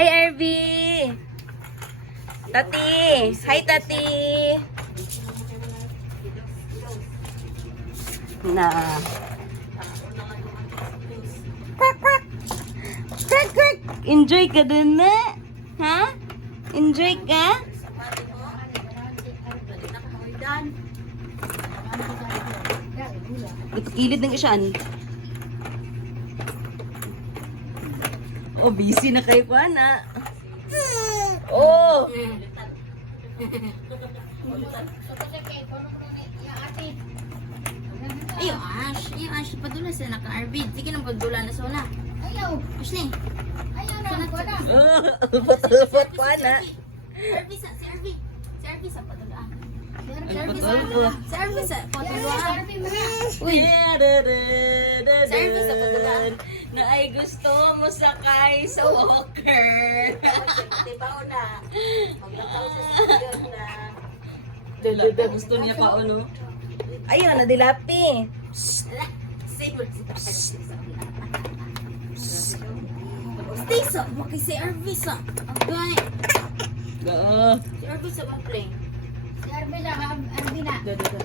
Hi, RV! Tati! Hi, Tati! Na. Quack, quack! Quack, quack! Enjoy ka dun na? Ha? Enjoy ka? Ito kilid ng isyan. Oh, busy na kayo pa na. Oh! Ayo, Ash. Ayo, Ash. Padula sila naka-RV. Sige nang pagdula na suna. Ayaw. Ash ni. Ayaw na. Upot-upot pa na. RV sa. Si RV. Si RV sa padula. Upot-upot. Si RV sa padula. Uy! Service sa padula. Na ay gusto mo sakay sa walker. Diba na? Maglakaw sa studio na. Dada, gusto niya pa ano? Ayun, nadilapi. Stay sa. Bakit si RV sa. Agay. Gaa. Si RV sa mag-play. Si Arbe na, Arbe na. Dada.